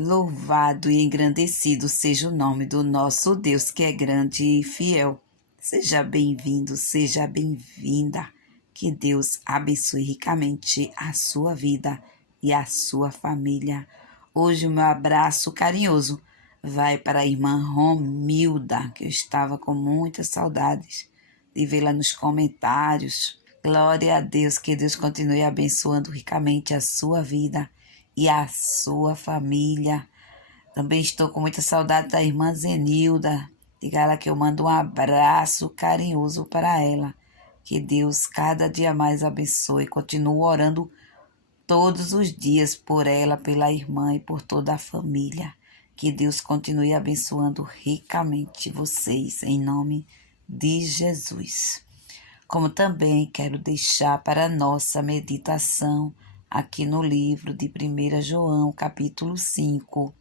Louvado e engrandecido seja o nome do nosso Deus, que é grande e fiel. Seja bem-vindo, seja bem-vinda. Que Deus abençoe ricamente a sua vida e a sua família. Hoje o meu abraço carinhoso vai para a irmã Romilda, que eu estava com muitas saudades de vê-la nos comentários. Glória a Deus, que Deus continue abençoando ricamente a sua vida e a sua família. Também estou com muita saudade da irmã Zenilda. Diga a ela que eu mando um abraço carinhoso para ela. Que Deus cada dia mais abençoe. Continuo orando todos os dias por ela, pela irmã e por toda a família. Que Deus continue abençoando ricamente vocês, em nome de Jesus. Como também quero deixar para a nossa meditação aqui no livro de 1 João, capítulo 5.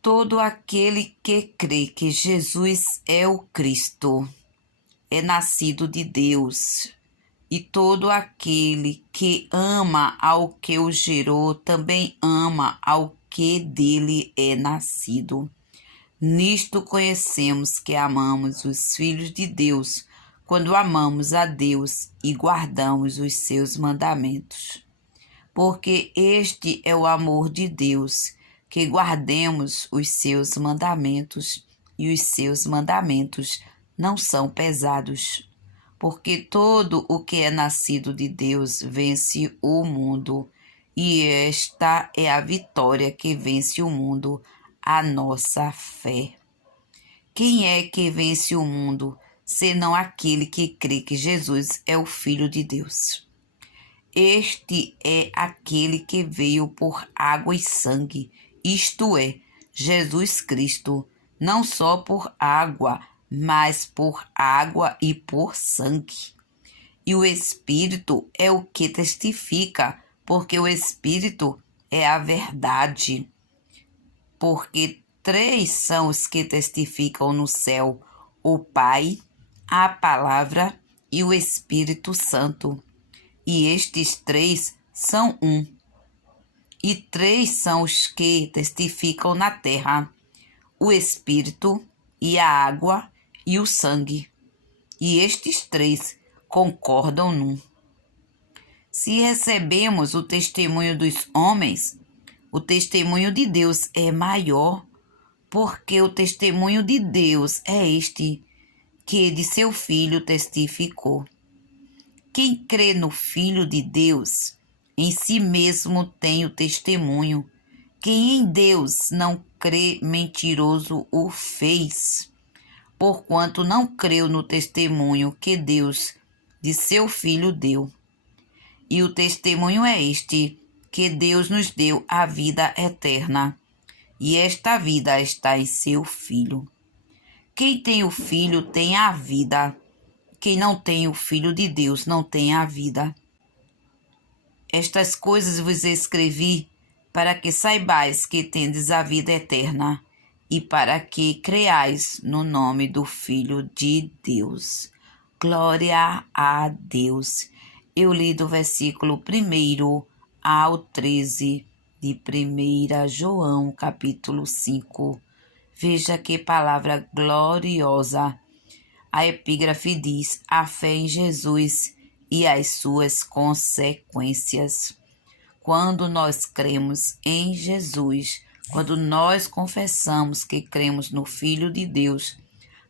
Todo aquele que crê que Jesus é o Cristo é nascido de Deus, e todo aquele que ama ao que o gerou também ama ao que dele é nascido. Nisto conhecemos que amamos os filhos de Deus, quando amamos a Deus e guardamos os seus mandamentos. Porque este é o amor de Deus, que guardemos os seus mandamentos, e os seus mandamentos não são pesados. Porque todo o que é nascido de Deus vence o mundo, e esta é a vitória que vence o mundo, a nossa fé. Quem é que vence o mundo, senão aquele que crê que Jesus é o Filho de Deus? Este é aquele que veio por água e sangue, isto é, Jesus Cristo, não só por água, mas por água e por sangue. E o Espírito é o que testifica, porque o Espírito é a verdade. Porque 3 são os que testificam no céu: o Pai, a Palavra e o Espírito Santo. E estes 3 são um. E 3 são os que testificam na terra: o Espírito, e a água, e o sangue. E estes 3 concordam num. Se recebemos o testemunho dos homens, o testemunho de Deus é maior, porque o testemunho de Deus é este, que de seu Filho testificou. Quem crê no Filho de Deus, em si mesmo tem o testemunho. Quem em Deus não crê, mentiroso o fez, porquanto não creu no testemunho que Deus de seu Filho deu. E o testemunho é este, que Deus nos deu a vida eterna, e esta vida está em seu Filho. Quem tem o Filho tem a vida. Quem não tem o Filho de Deus não tem a vida. Estas coisas vos escrevi para que saibais que tendes a vida eterna e para que creais no nome do Filho de Deus. Glória a Deus. Eu li do versículo 1 ao 13 de 1 João, capítulo 5. Veja que palavra gloriosa. A epígrafe diz: a fé em Jesus e as suas consequências. Quando nós cremos em Jesus, quando nós confessamos que cremos no Filho de Deus,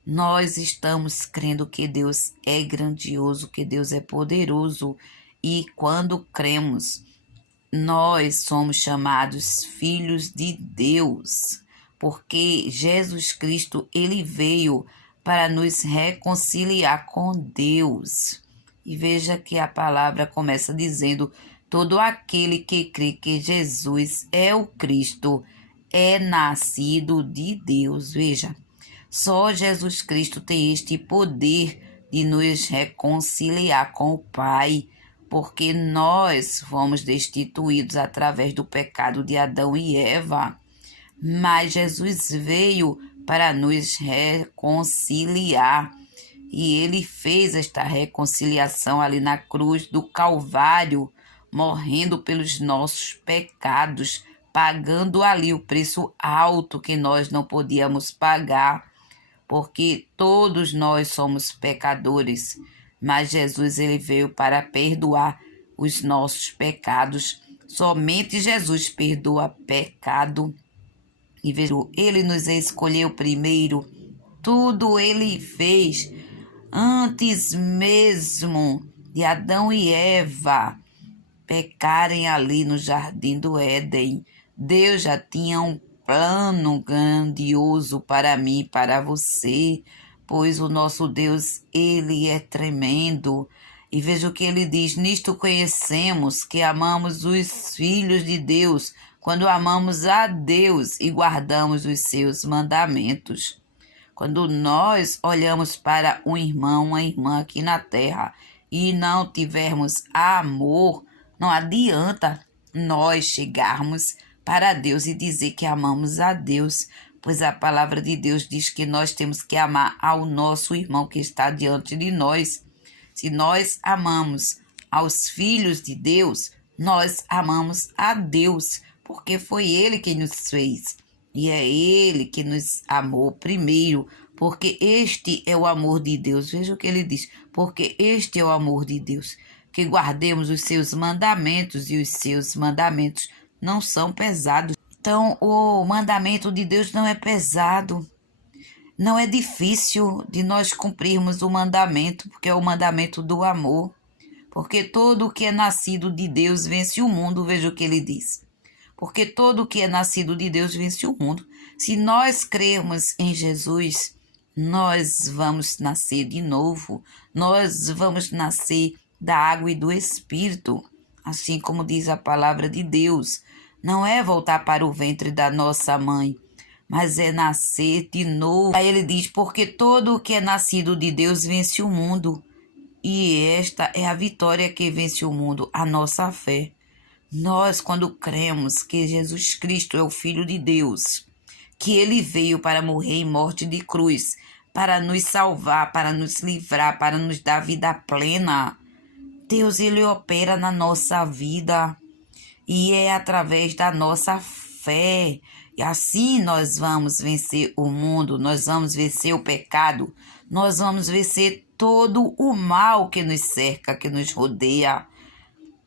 nós estamos crendo que Deus é grandioso, que Deus é poderoso. E quando cremos, nós somos chamados filhos de Deus, porque Jesus Cristo, ele veio para nos reconciliar com Deus. E veja que a palavra começa dizendo: todo aquele que crê que Jesus é o Cristo é nascido de Deus. Veja, só Jesus Cristo tem este poder de nos reconciliar com o Pai, porque nós fomos destituídos através do pecado de Adão e Eva. Mas Jesus veio para nos reconciliar. E ele fez esta reconciliação ali na cruz do Calvário, morrendo pelos nossos pecados, pagando ali o preço alto que nós não podíamos pagar, porque todos nós somos pecadores, mas Jesus ele veio para perdoar os nossos pecados. Somente Jesus perdoa pecado. E veja, ele nos escolheu primeiro. Tudo ele fez antes mesmo de Adão e Eva pecarem ali no jardim do Éden. Deus já tinha um plano grandioso para mim e para você, pois o nosso Deus, ele é tremendo. E veja o que ele diz: nisto conhecemos que amamos os filhos de Deus, quando amamos a Deus e guardamos os seus mandamentos. Quando nós olhamos para um irmão, uma irmã aqui na terra e não tivermos amor, não adianta nós chegarmos para Deus e dizer que amamos a Deus, pois a palavra de Deus diz que nós temos que amar ao nosso irmão que está diante de nós. Se nós amamos aos filhos de Deus, nós amamos a Deus, porque foi Ele quem nos fez. E é Ele que nos amou primeiro, porque este é o amor de Deus. Veja o que ele diz: porque este é o amor de Deus, que guardemos os seus mandamentos, e os seus mandamentos não são pesados. Então, o mandamento de Deus não é pesado. Não é difícil de nós cumprirmos o mandamento, porque é o mandamento do amor. Porque todo o que é nascido de Deus vence o mundo. Veja o que ele diz: porque todo o que é nascido de Deus vence o mundo. Se nós crermos em Jesus, nós vamos nascer de novo. Nós vamos nascer da água e do Espírito, assim como diz a palavra de Deus. Não é voltar para o ventre da nossa mãe, mas é nascer de novo. Aí ele diz: porque todo o que é nascido de Deus vence o mundo. E esta é a vitória que vence o mundo, a nossa fé. Nós, quando cremos que Jesus Cristo é o Filho de Deus, que ele veio para morrer em morte de cruz, para nos salvar, para nos livrar, para nos dar vida plena, Deus, ele opera na nossa vida e é através da nossa fé. E assim nós vamos vencer o mundo, nós vamos vencer o pecado, nós vamos vencer todo o mal que nos cerca, que nos rodeia.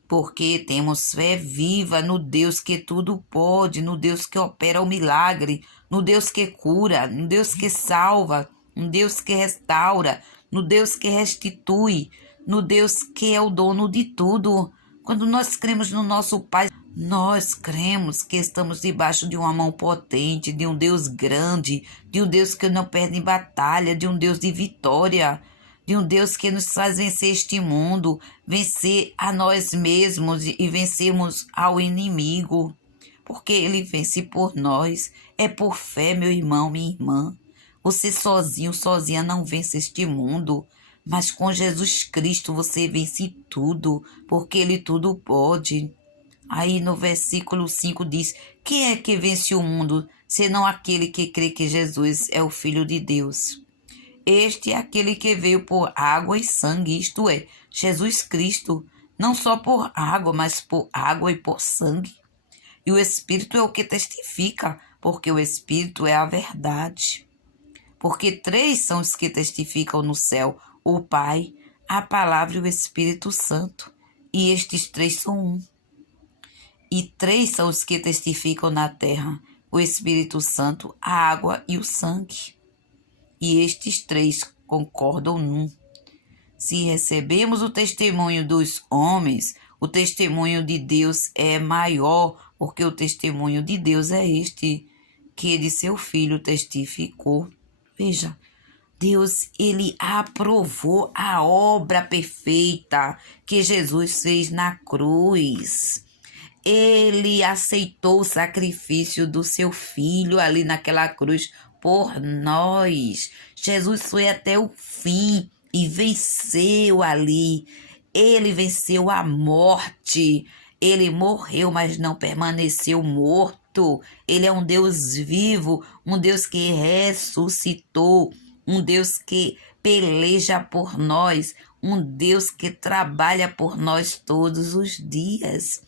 Porque temos fé viva no Deus que tudo pode, no Deus que opera o milagre, no Deus que cura, no Deus que salva, no Deus que restaura, no Deus que restitui, no Deus que é o dono de tudo. Quando nós cremos no nosso Pai, nós cremos que estamos debaixo de uma mão potente, de um Deus grande, de um Deus que não perde batalha, de um Deus de vitória, de um Deus que nos faz vencer este mundo, vencer a nós mesmos e vencermos ao inimigo, porque ele vence por nós. É por fé, meu irmão, minha irmã. Você sozinho, sozinha não vence este mundo, mas com Jesus Cristo você vence tudo, porque ele tudo pode. Aí no versículo 5 diz: quem é que vence o mundo, senão aquele que crê que Jesus é o Filho de Deus? Este é aquele que veio por água e sangue, isto é, Jesus Cristo, não só por água, mas por água e por sangue. E o Espírito é o que testifica, porque o Espírito é a verdade. Porque 3 são os que testificam no céu: o Pai, a Palavra e o Espírito Santo. E estes 3 são um. E 3 são os que testificam na terra: o Espírito Santo, a água e o sangue. E estes 3 concordam num. Se recebemos o testemunho dos homens, o testemunho de Deus é maior, porque o testemunho de Deus é este, que de seu Filho testificou. Veja, Deus, ele aprovou a obra perfeita que Jesus fez na cruz. Ele aceitou o sacrifício do seu Filho ali naquela cruz por nós. Jesus foi até o fim e venceu ali. Ele venceu a morte. Ele morreu, mas não permaneceu morto. Ele é um Deus vivo, um Deus que ressuscitou, um Deus que peleja por nós, um Deus que trabalha por nós todos os dias.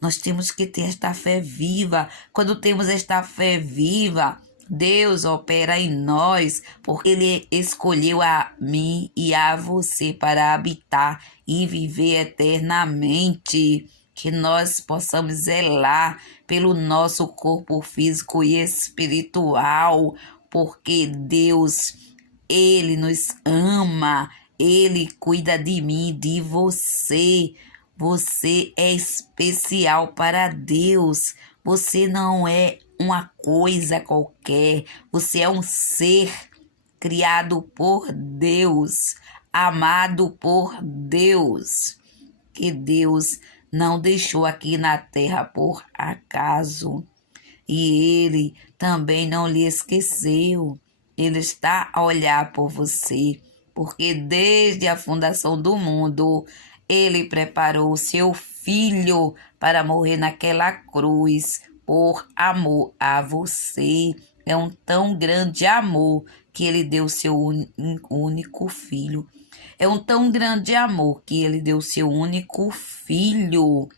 Nós temos que ter esta fé viva. Quando temos esta fé viva, Deus opera em nós, porque Ele escolheu a mim e a você para habitar e viver eternamente. Que nós possamos zelar pelo nosso corpo físico e espiritual, porque Deus, Ele nos ama, Ele cuida de mim, de você. Você é especial para Deus. Você não é uma coisa qualquer. Você é um ser criado por Deus, amado por Deus, que Deus não deixou aqui na terra por acaso. E Ele também não lhe esqueceu. Ele está a olhar por você, porque desde a fundação do mundo, Ele preparou o seu Filho para morrer naquela cruz por amor a você. É um tão grande amor que Ele deu seu único Filho. É um tão grande amor que Ele deu seu único Filho.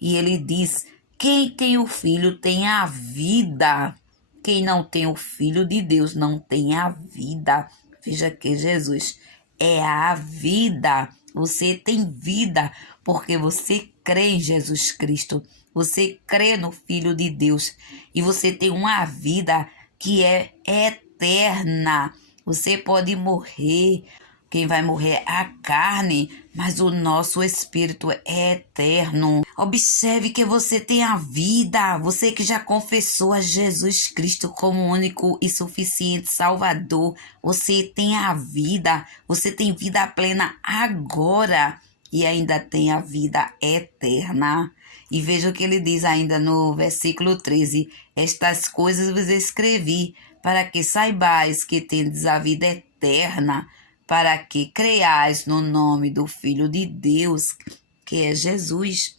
E Ele diz: quem tem o Filho tem a vida. Quem não tem o Filho de Deus não tem a vida. Veja que Jesus é a vida. Você tem vida porque você crê em Jesus Cristo. Você crê no Filho de Deus. E você tem uma vida que é eterna. Você pode morrer. Quem vai morrer é a carne, mas o nosso espírito é eterno. Observe que você tem a vida. Você que já confessou a Jesus Cristo como único e suficiente Salvador. Você tem a vida. Você tem vida plena agora e ainda tem a vida eterna. E veja o que ele diz ainda no versículo 13. Estas coisas vos escrevi para que saibais que tendes a vida eterna, para que creiais no nome do Filho de Deus, que é Jesus.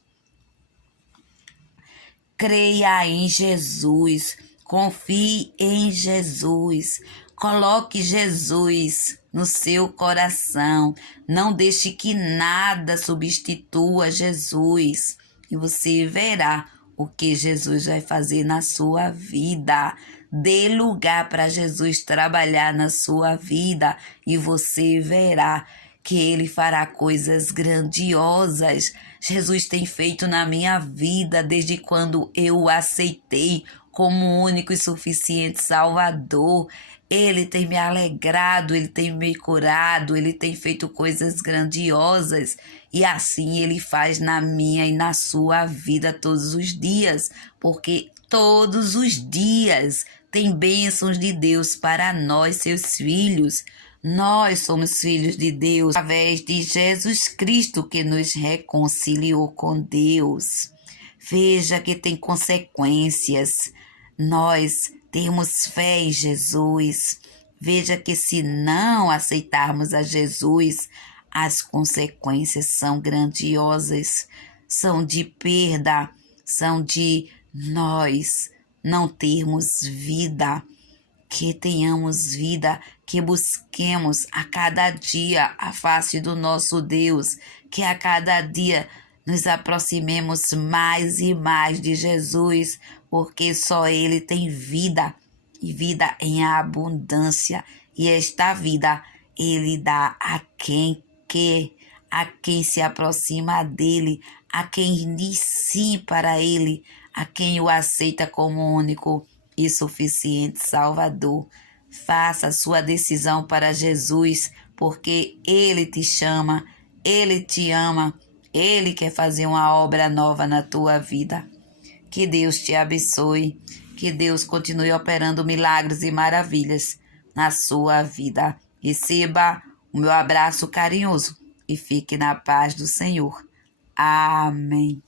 Creia em Jesus, confie em Jesus, coloque Jesus no seu coração, não deixe que nada substitua Jesus, e você verá o que Jesus vai fazer na sua vida. Dê lugar para Jesus trabalhar na sua vida e você verá que Ele fará coisas grandiosas. Jesus tem feito na minha vida desde quando eu o aceitei como único e suficiente Salvador. Ele tem me alegrado, Ele tem me curado, Ele tem feito coisas grandiosas. E assim Ele faz na minha e na sua vida todos os dias, porque todos os dias tem bênçãos de Deus para nós, seus filhos. Nós somos filhos de Deus através de Jesus Cristo que nos reconciliou com Deus. Veja que tem consequências. Nós temos fé em Jesus. Veja que se não aceitarmos a Jesus, as consequências são grandiosas, são de perda, são de nós não termos vida. Que tenhamos vida, que busquemos a cada dia a face do nosso Deus, que a cada dia nos aproximemos mais e mais de Jesus, porque só Ele tem vida e vida em abundância, e esta vida Ele dá a quem quer, a quem se aproxima dele, a quem diz sim para Ele, a quem o aceita como único e suficiente Salvador. Faça a sua decisão para Jesus, porque Ele te chama, Ele te ama, Ele quer fazer uma obra nova na tua vida. Que Deus te abençoe, que Deus continue operando milagres e maravilhas na sua vida. Receba o meu abraço carinhoso e fique na paz do Senhor. Amém.